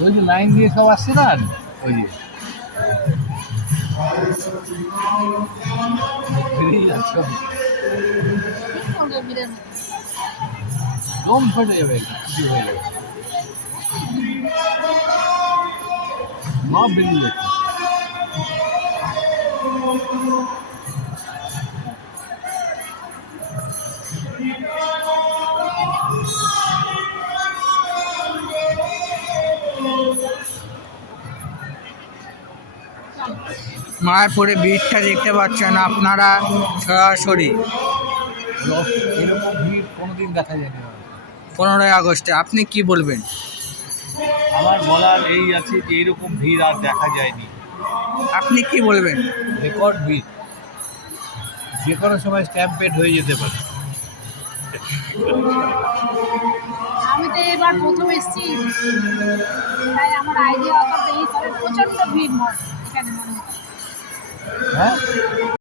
ওই যে লাইন দিয়ে সব আসছে না, ওই যে বেরিয়ে যাচ্ছে সব। দম ফেটে যাবে, কিছু হয়ে যাবে, সব বেরিয়ে যাচ্ছে। মায়াপুরে ভিড়টা দেখতে পাচ্ছেন আপনারা সরাসরি এরকম ভিড় কোনোদিন দেখা যায়নি। 15ই আগস্টে। আপনি কি বলবেন? আমার বলার এই আছে যে এরকম ভিড় আর দেখা যায়নি। আপনি কি বলবেন? রেকর্ড ভিড়, যে কোনো সময় স্ট্যাম্পেড হয়ে যেতে পারে। আমি তো এবার প্রথম এসেছি, তাই আমার আইডিয়া অত নেই, তবে প্রচণ্ড ভিড় হয় এখানে মনে হয়। হ্যাঁ।